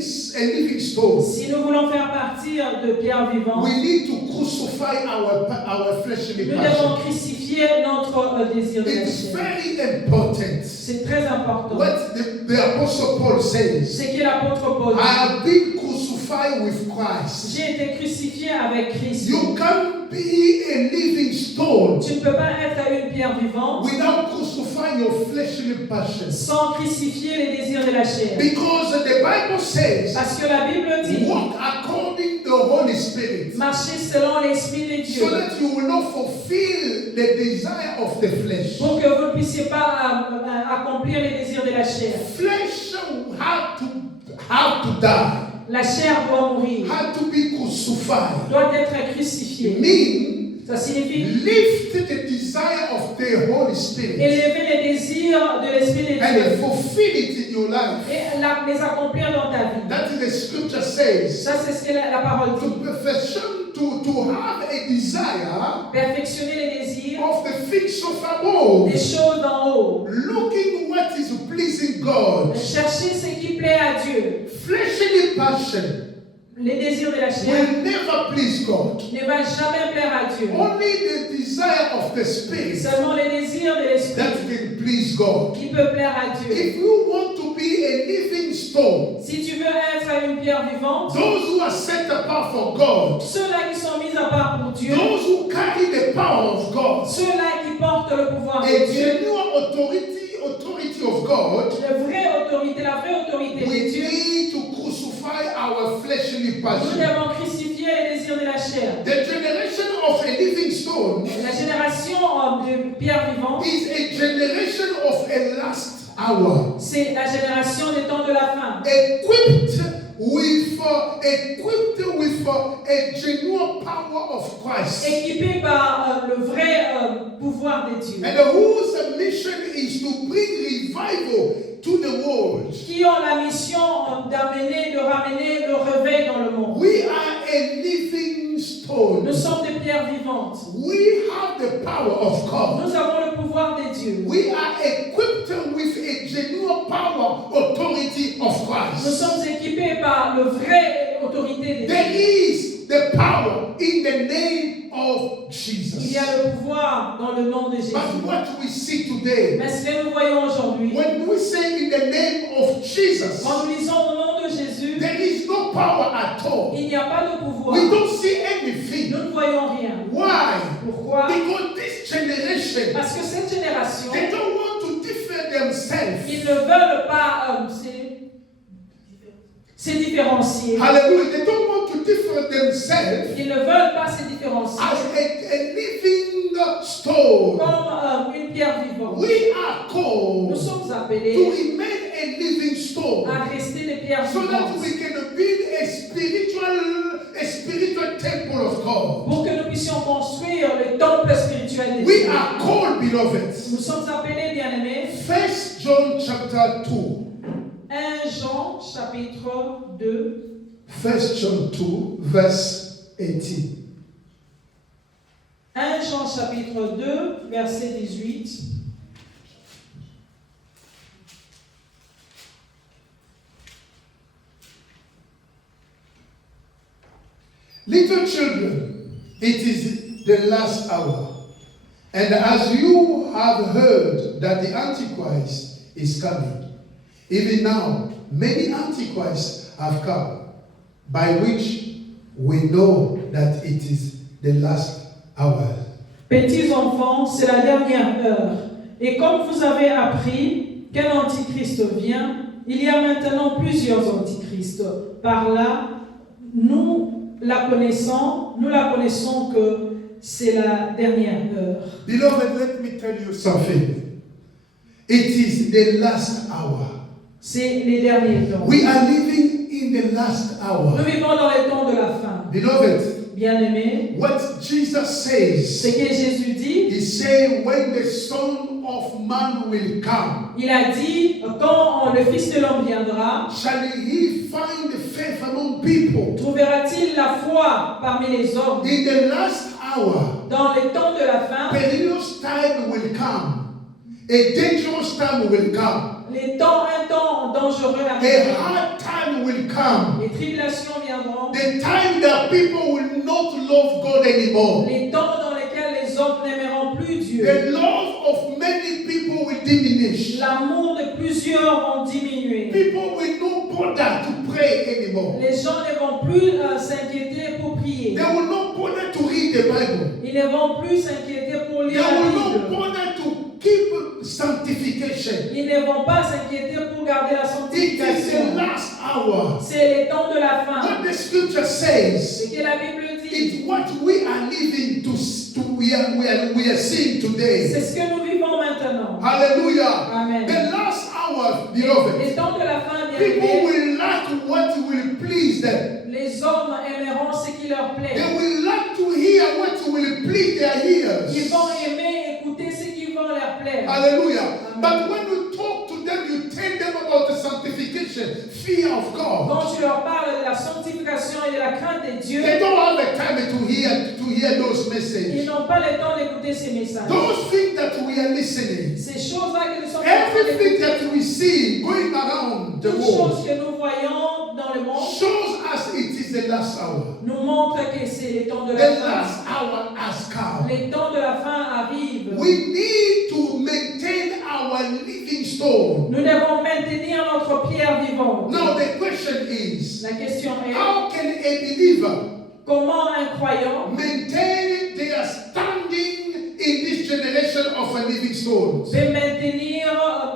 stone, Si nous voulons faire partir de pierres vivantes, we need to crucify our fleshly nous devons passion. crucifier notre désir de la It is chair. very important. C'est très important. What the Apostle Paul says, C'est que l'apôtre Paul I dit, have been crucified with Christ. j'ai été crucifié avec Christ. You can't be a living stone Tu ne peux pas être une pierre vivante without crucifying your fleshly passions. sans crucifier les désirs de la chair. Because the Bible says, Parce que la Bible dit, walk according to the Holy Spirit, marchez selon l'Esprit de Dieu, so that you will not fulfill the desire of the flesh. pour que vous ne puissiez pas accomplir les désirs de la chair. Flesh have to die, La chair doit mourir, have to be crucified. doit être crucifiée. Mean Ça signifie lift the desire of the Holy Spirit élever les désirs de l'Esprit de and Dieu fulfill it in your life. et les accomplir dans ta vie. That is the scripture says. Ça, c'est ce que la parole To dit. perfection, to have a desire Perfectionner les désirs of the things of above, des choses d'en haut. looking what is pleasing God. Chercher ce qui plaît à Dieu. Fleshly passion Les désirs de la chair will never please God. ne va jamais plaire à Dieu. Only the desire of the Spirit Seulement les désirs de l'Esprit that can please God. qui peut plaire à Dieu. If you want to be a living stone, Si tu veux être une pierre vivante, those who are set apart for God, ceux-là qui sont mis à part pour Dieu, those who carry the power of God, ceux-là qui portent le pouvoir a de Dieu, genuine authority of God, la vraie autorité de we Dieu, need to crucify our fleshly nous passion. devons crucifier les désirs de la chair. The generation of a living stone La génération de pierres vivantes, is a generation of a last hour, c'est la génération des temps de la fin. equipped with a genuine power of Christ, Équipée par le vrai pouvoir de Dieu. and whose mission is to bring revival to the world. Qui ont la mission de ramener le réveil dans le monde. We are a living stone. Nous sommes des pierres vivantes. We have the power of God. Nous avons le pouvoir de Dieu. We are equipped with a genuine power, authority of Nous Christ. sommes équipés par le vrai autorité de There Dieu. is the power in the name of Il y a Jesus. le pouvoir dans le nom de Jésus. But what we see today, Mais ce que nous voyons aujourd'hui, when we say in the name of Jesus, quand nous lisons au nom de Jésus, there is no power at all. il n'y a pas de pouvoir. We don't see anything. Nous ne voyons rien. Why? Pourquoi? Because this generation, Parce que cette génération, they don't want themselves. Ils ne veulent pas se différencier. Hallelujah. They don't want to differ themselves Ils ne veulent pas se différencier as a living stone. comme une pierre vivante. We are Nous called sommes to appelés remain a living stone à rester des pierres so that vivantes we can build a spiritual temple of God. pour que nous puissions construire le temple spirituel de We Dieu. are called, beloved. Nous sommes appelés, bien-aimés, 1 John chapter 2. 1 Jean chapitre 2, 1 John 2 verse 18. 1 Jean chapitre 2, verset 18. Little children, it is the last hour. And as you have heard that the Antichrist is coming, even now many Antichrists have come, by which we know that it is the last hour. Petits enfants, c'est la dernière heure. Et comme vous avez appris qu'un antichrist vient, il y a maintenant plusieurs antichrists. Par là, nous la connaissons que c'est la dernière heure. Beloved, let me tell you something. It is the last hour. C'est les derniers temps. We are living in the last Nous hour. vivons dans les temps de la fin. Beloved, Bien-aimés, what Jesus says, ce que Jésus dit, he said, when the Son of Man will come, il a dit, quand le Fils de l'homme viendra, shall he find faith among people? trouvera-t-il la foi parmi les hommes? In the last hour, Dans les temps de la fin, perilous time will come. A dangerous time will come. un temps dangereux A arrivera. hard time will come. Les tribulations viendront. The time that people will not love God anymore. Les temps dans lesquels les hommes n'aimeront plus Dieu. The love of many people will diminish. L'amour de plusieurs vont diminuer. People will not bother to pray anymore. Les gens ne vont plus s'inquiéter pour prier. They will not bother to read the Bible. Ils ne vont plus s'inquiéter pour They lire la will not Bible. bother to keep sanctification. Ils ne vont pas s'inquiéter pour garder la It is the sanctification. last hour. C'est les temps de la fin. What the scripture says, Ce que la Bible dit, it's what we are living we are seeing today. c'est ce que nous vivons maintenant. Hallelujah. Amen. The last hour, beloved. Les temps de la fin, bien People aimés, will like what will please them. les hommes aimeront ce qui leur plaît. They will like to hear what will please their ears. Ils vont aimer écouter ce qui va leur plaire. Hallelujah. Amen. But when you talk to them, you tell them about the sanctification, fear of God. Quand tu leur parles de la sanctification et de la crainte de Dieu, They don't have the time to hear those ils messages. n'ont pas le temps d'écouter ces messages. Those things that we are listening. Ces choses-là que nous sommes en train Everything d'écouter, that we see going around the toutes world choses que nous voyons dans le monde, shows us it is the last hour. nous montrent que c'est les temps de la The fin. last hour has come. Les temps de la fin arrivent. We need to maintain our living stone. Nous devons maintenir notre pierre vivante. Now the question is, La question est, how can a believer comment un croyant maintain their standing in this generation of a living stone? peut maintenir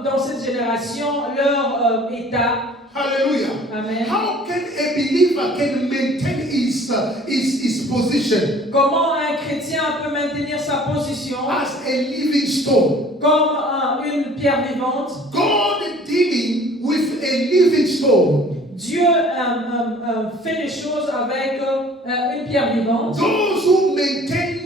dans cette génération leur état? Hallelujah. Amen. How can a believer can maintain his position Comment un chrétien peut maintenir sa position as a living stone? comme une pierre vivante? God dealing with a living stone. Dieu fait des choses avec une pierre vivante. Those who maintain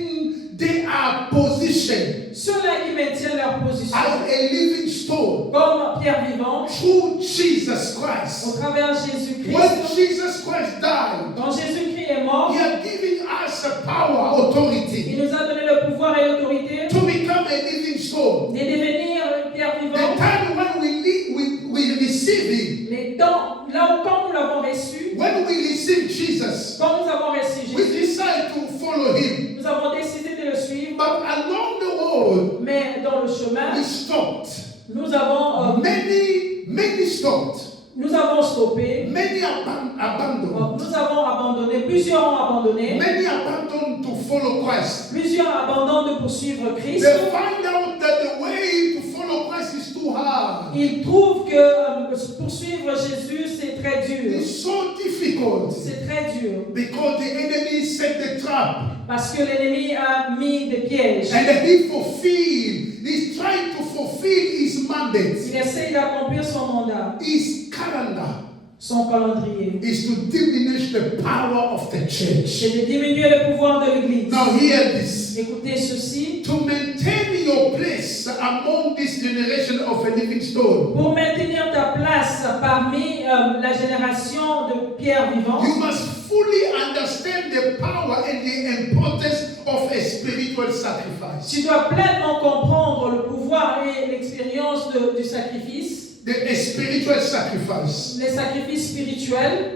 their position Ceux-là qui maintiennent leur position as a living stone comme pierre vivante through Jesus Christ. au travers de Jésus-Christ. When Jesus Christ died, Quand Jésus-Christ est mort, He had given us a power, authority il nous a donné le pouvoir et l'autorité to become a living stone. de devenir une pierre The vivante. time when we receive Him, Les temps, là où quand nous l'avons reçu, when we receive Jesus, quand nous avons reçu we Jésus, decide to follow Him. nous avons décidé de le suivre, But along the road, mais dans le chemin, we stopped. nous avons Many stopped. stoppé, Many abandoned. nous avons abandonné, plusieurs ont abandonné, Many abandoned to follow Christ. plusieurs abandonnent de poursuivre Christ. They find out that the way to follow Christ is too hard. Ils trouvent que poursuivre Jésus, c'est très dur. It's so difficult C'est très dur. because the enemy set the trap. Parce que l'ennemi a mis des pièges. And he's trying to fulfill his mandate. Il essaye d'accomplir son mandat, His calendar son calendrier. is to diminish the power of the church. C'est de diminuer le pouvoir de l'Église. Now hear this. Écoutez ceci. To maintain your place among this generation of a living stone, Pour maintenir ta place parmi la génération de pierres vivantes, you must fully understand the power and the importance of a spiritual sacrifice. tu dois pleinement comprendre le pouvoir et l'expérience du sacrifice, A spiritual sacrifice. les sacrifices spirituels,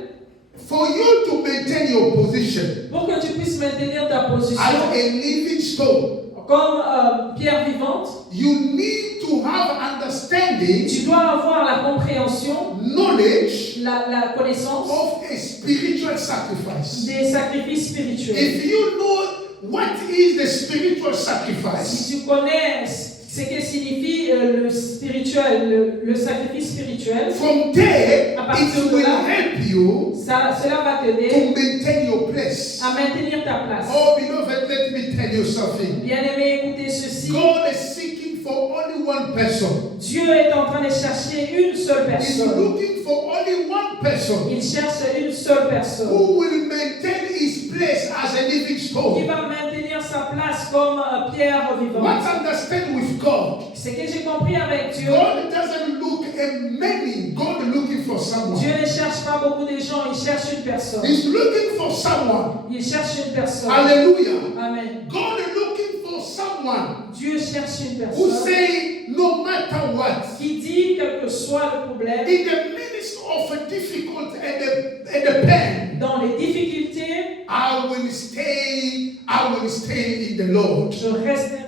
For you to maintain your position pour que tu puisses maintenir ta as position a living stone, comme pierre vivante. you need to have understanding, Tu dois avoir la compréhension, knowledge la connaissance of a spiritual sacrifice. des sacrifices spirituels. If you know what is the spiritual sacrifice, Si tu connais ce que signifie le spirituel, le sacrifice spirituel, from there À partir it de will là, help you cela va to t'aider maintain your place. à maintenir ta place. Oh, beloved, let me tell you something. Bien-aimé, écoutez ceci. God is seeking for only one person. Dieu est en train de chercher une seule He's personne. looking for only one person Il cherche une seule personne who will maintain his place as a living qui stone. va maintenir sa place comme pierre vivante. What understand with God? Ce que j'ai compris avec Dieu, God doesn't look at many. God is looking for someone. Dieu ne cherche pas beaucoup de gens, il cherche une personne. He's looking for someone. Il cherche une personne. Hallelujah. Amen. God is looking for someone Dieu cherche une who personne say, no matter what, qui dit, quel que soit le problème, in the midst of a difficult and the pain, dans les difficultés, I will stay in the Lord. je resterai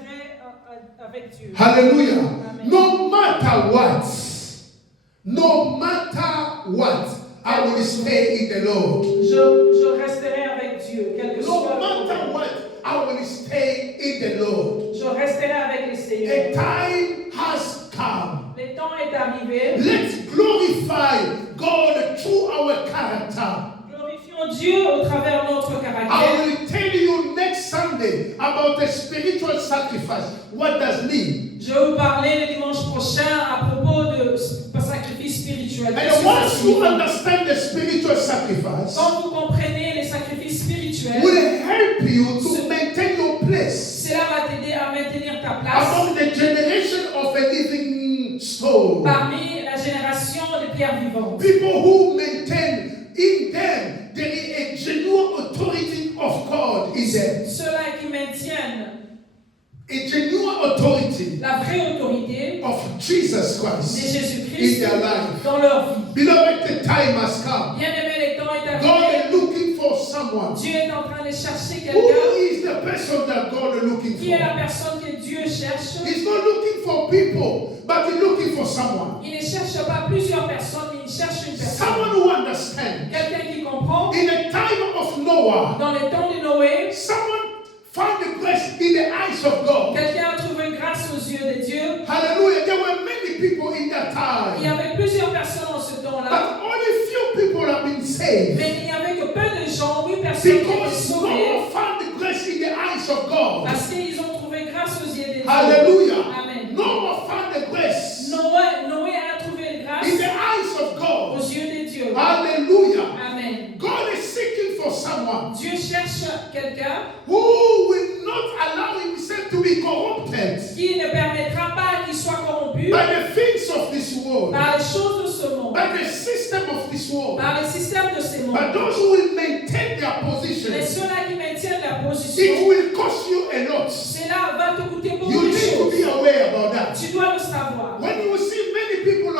avec Dieu. Hallelujah. Amen. No matter what, I will stay in the Lord. Je resterai avec Dieu, quel que No soit le matter problème. what, I will stay in the Lord. Je resterai avec le A Seigneur. time has come. Le temps est arrivé. Let's glorify God through our character. Glorifions Dieu au travers de notre I caractère. will tell you next Sunday about a spiritual sacrifice. What does it mean? Je vais vous parler le dimanche prochain à propos de sacrifice spirituel. And once you understand the spiritual sacrifice, Quand vous comprenez les sacrifices spirituels, will help you to maintain your place cela va t'aider à maintenir ta place among the generation of a living stone. parmi la génération de pierres vivantes. People who maintain in them there is a genuine authority of God in them. Ceux-là qui maintiennent A genuine authority la vraie autorité of Jesus de Christ in Jésus-Christ their life. dans leur vie. Beloved, the time has come. Bien-aimé, le temps est God arrivé. is looking for someone. Dieu est en train de chercher Who quelqu'un. is the person that God is looking Qui est la for? personne que Dieu cherche? He's not looking for people, but he's looking for someone. Il ne cherche pas plusieurs personnes, mais il cherche une personne. Someone who understands. Quelqu'un qui comprend. In the time of Noah, Dans les temps de Noé, someone found the grace in the eyes of God. quelqu'un a trouvé grâce aux yeux de Dieu. Hallelujah. There were many people in that Il y time, avait plusieurs personnes en ce temps-là, but only few people have been saved. mais il n'y avait que peu de gens, 8 personnes qui étaient Because sauvées, Noah found the grace in the eyes of God. parce qu'ils ont trouvé grâce aux yeux de Dieu. Hallelujah. Amen. Noah found the grace Noé a trouvé grâce in the eyes of God. aux yeux de Dieu. Hallelujah. Amen. God is seeking for someone Dieu cherche quelqu'un who will not allow himself to be corrupted qui ne permettra pas qu'il soit corrompu by the things of this world, par les choses de ce monde, by the system of this world. par le système de ce monde. But those who will maintain their position, Mais ceux-là qui maintiennent la it position, will cost you a lot. cela va te coûter beaucoup You de need to choses. be aware about that. Tu dois le savoir. When you see many people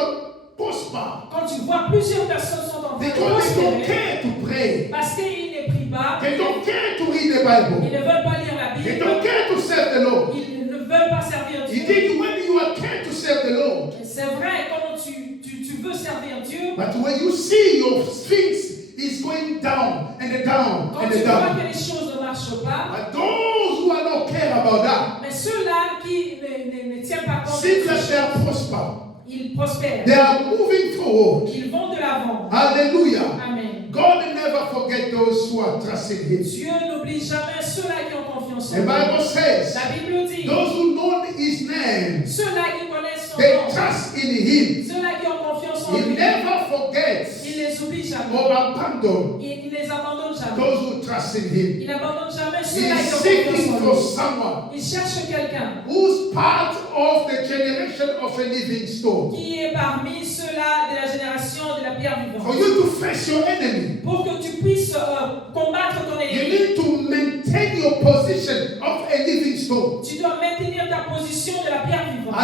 prosper, Quand tu vois plusieurs personnes sont en train de because they don't prospérer, care to pray, parce qu'ils ne prient pas, they don't care to read the ils Bible, ne veulent pas lire la they Bible, don't care to serve the Lord. ils ne veulent pas servir Dieu. Indeed, when you are care to serve the Lord, C'est vrai, quand tu veux servir Dieu, but when you see your things is going down and down quand and tu vois down, que les choses ne marchent pas, but those who are not care about that, mais ceux-là qui ne tiennent pas compte seems de that ces they are choses, prosper. Ils prospèrent. They are moving forward. Ils vont de l'avant. Hallelujah. Amen. God never forget those who are trusting Him. Dieu n'oublie jamais ceux-là qui ont confiance The en lui. Bible says, La Bible dit, those who know His name, ceux-là qui connaissent son they nom, trust in Him. ceux-là qui ont confiance en He lui, never forgets il les oublie jamais. or abandon Il les abandonne jamais. those who trust in Him. Il n'abandonne jamais He ceux-là is qui ont seeking confiance for en lui. someone Il cherche quelqu'un who's part of the generation of a living stone. qui est parmi ceux-là de la génération de la pierre For vivante. you to face your enemy, Pour que tu puisses combattre ton you ennemi, need to maintain your position of a living stone. tu dois maintenir ta position de la pierre vivante.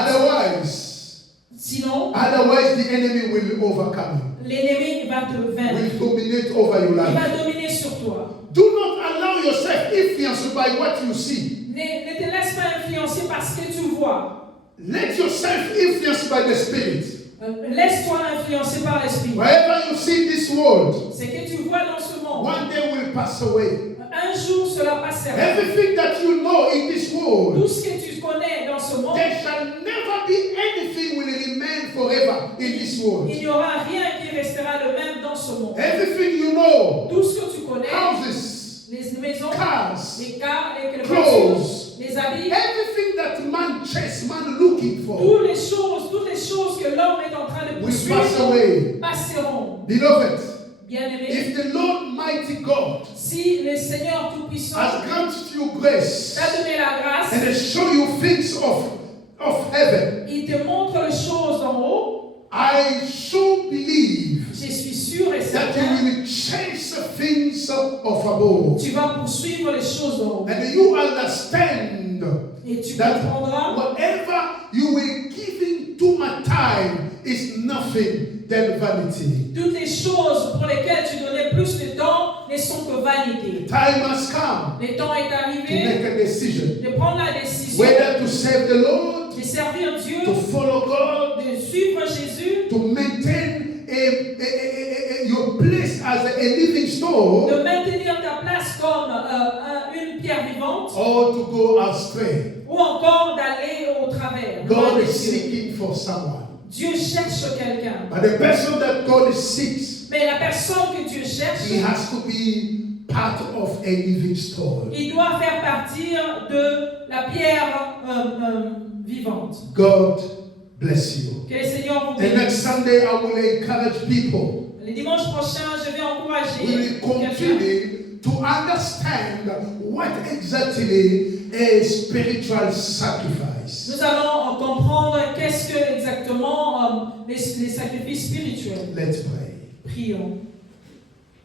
Sinon, Otherwise the enemy will overcome l'ennemi va te you, vaincre. will dominate over your Il life. va dominer sur toi. Do not allow yourself influenced by what you see. Ne te laisse pas influencer par ce que tu vois. Let yourself influenced by the Spirit. Laisse-toi influencer par l'esprit. Wherever you see this world, Ce que tu vois dans ce monde, one day will pass away. un jour cela passera. Everything that you know in this world, Tout ce que tu connais dans ce monde, there shall never be anything will remain forever in this world. il n'y aura rien qui restera le même dans ce monde. Everything you know, Tout ce que tu connais, houses, les maisons, cars, les cars, les clothes, voitures, les habits, everything that man chase, man looking for, toutes les choses que l'homme est en train de will pass poursuivre away. passeront. Beloved, Bien-aimé, if the Lord mighty God si le Seigneur Tout-Puissant has granted you grace t'a donné la grâce, and has shown you things of heaven, il te montre les choses d'en haut, I so believe je suis sûr et that certain, you will chase things of above. tu vas poursuivre les choses d'en haut. And you understand Et tu that comprendras whatever you will give in too much time is nothing than vanity. toutes les choses pour lesquelles tu donnais plus de temps ne sont que vanité. Time has come Le temps est to arrivé make a decision de prendre la décision whether to serve the Lord, de servir Dieu, to follow God, de suivre Jésus, to maintain your place as a living stone, de maintenir ta place comme une pierre vivante, or to go astray. ou encore d'aller au travers. God de is Dieu. seeking for someone. Dieu cherche quelqu'un. But the person that God seeks, Mais la personne que Dieu cherche, he has to be part of a living stone. il doit faire partir de la pierre vivante. God bless you. Que le Seigneur vous And bénisse. next Sunday, I will encourage people. Le dimanche prochain, je vais encourager We will quelqu'un continue to understand what exactly a spiritual sacrifice. Nous allons comprendre qu'est-ce que exactement les sacrifices spirituels. Let's pray. Prions.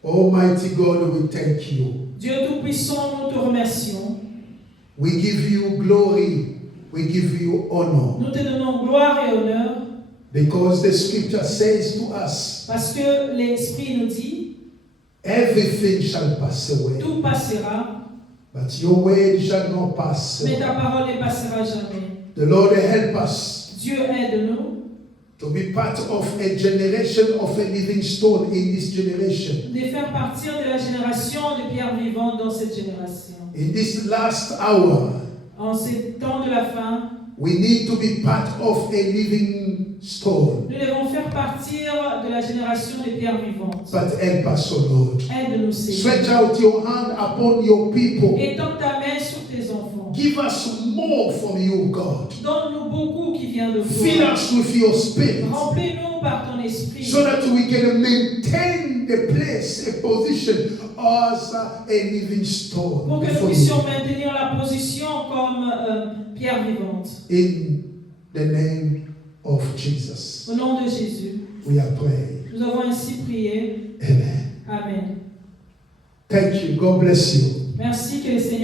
Almighty God, we thank you. Dieu Tout-Puissant, nous te remercions. We give you glory. We give you honor. Nous te donnons gloire et honneur Because the scripture says to us, parce que l'Esprit nous dit, everything shall pass away, tout passera, but your word shall not pass mais away. ta parole ne passera jamais. The Lord help us Dieu aide-nous to be part of a generation of a living stone in this generation. de faire partir de la génération de pierres vivantes dans cette génération. In this last hour, En ces temps de la fin, we need to be part of a living stone. nous devons faire partir de la génération des pierres vivantes. But help us, O Lord. Aide-nous, Seigneur. Stretch out your hand upon your people. Étends ta main sur tes enfants. Give us more from you, God. Donne-nous beaucoup qui vient de Fill toi. us with your spirit Remplis-nous par ton esprit. so that we can maintain the place, a position as a living stone Pour que nous before puissions you. maintenir la position comme pierre vivante. In the name of Jesus, Au nom de Jésus, we are praying. nous avons ainsi prié. Amen. Amen. Thank you. God bless you. Merci que le Seigneur